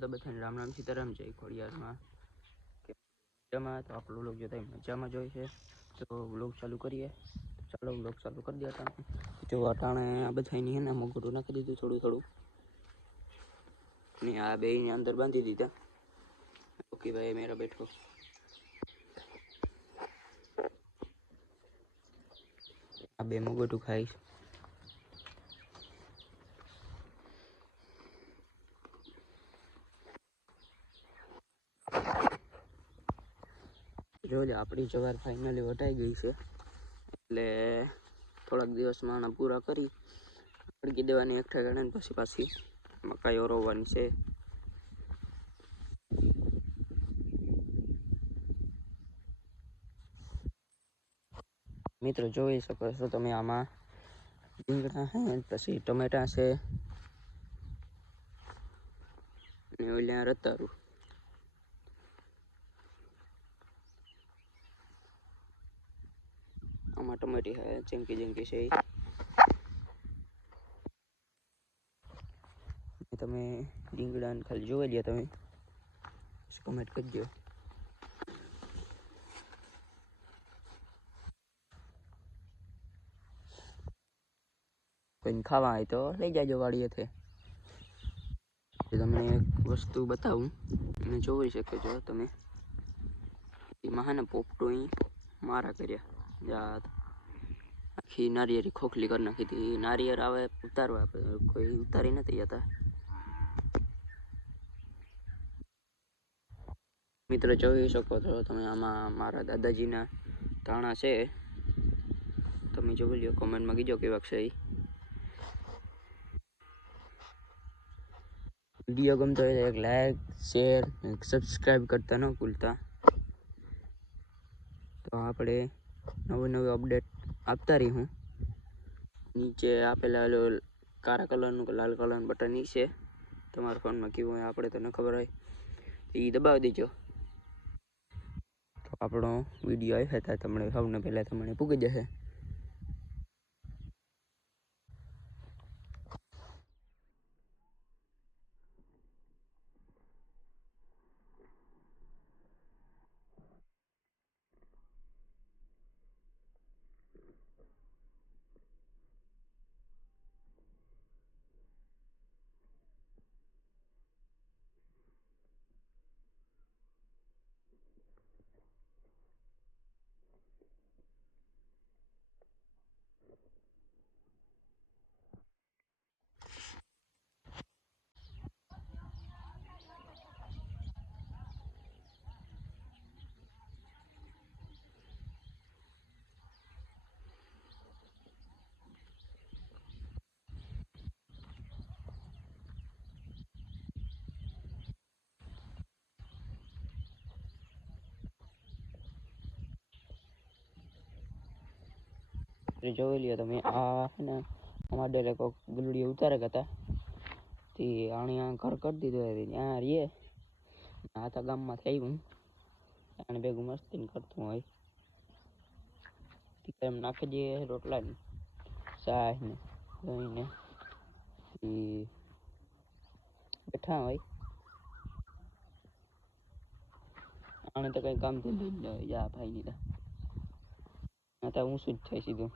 तो बधाने राम राम सीताराम जय खोड़ियार में मजामा। तो आप लोग जो मजामा जो है तो व्लॉग चालू करिए। तो चलो व्लॉग चालू कर दिया था जो अटाणे आ बधाई है ना मोगोटू नाखी दीधुं थोड़ू थोड़ू ने आ बे ने अंदर बांधी दीधा। ओके भाई मेरा बैठो आ बे मोगोटू खाईश। जो अपनी जवार फाइनली वटाई गई है એટલે થોડાક દિવસમાં આના પૂરા કરી અડકી દેવાની એક ઠેકાણે પછી પાછી મકાઈઓ રોવવાની છે। મિત્રો જોઈ શકો છો તમે આમાં રીંગણા છે પછી ટમેટા છે ને ઓલા રતારું આમાં ટમેટી છે ચેંકી ચેંકી છે તમે રીંગણાને ખાલી જોઈ લ્યો તમે કમેન્ટ કરજો। कोई खावा है तो लई जाजो वाड़ीएथी। तमने एक वस्तु बताऊं मैं जोई शको छो तमे एमां है ने पोपटोई मारा कर्या या आखी नारिયેળી खोखली कर नाखी थी। नारिયેળ आवे उतारवा कोई उतारी नथी जता। मित्र जोई शको छो तमे आमां मारा दादाजीना धाणा छे तमे जोई ल्यो कमेंट में कीजो केवाक छे। वीडियो गमतो हो तो एक लाइक शेर सब्सक्राइब करता न भूलता। तो आपणे नवी नवी अपडेट आपता रही हूँ। नीचे आपेला कारा कलर लाल कलर बटन नीचे तमारा फोन में केवुं आपणे तो न खबर है ई दबावी दीजो तो आपणो विडियो आवे तो तमने सौने पहला तमने पूगी जशे। જોઈ લ્યો તમે આ હે ને અમારે કોક ગુલડી ઉતારે હતા તે આણી ઘર કરી દીધું ત્યાં રીએ આ તો ગામમાં થઈ હું આને ભેગું મસ્તી કરતું હોય એમ નાખી દઈએ રોટલા ને ચાય ને દહીં ને બેઠા હોય આને તો કઈ કામ ધંધો જ ન હોય જા ભાઈ ની તો હું શું જ થાય સીધું।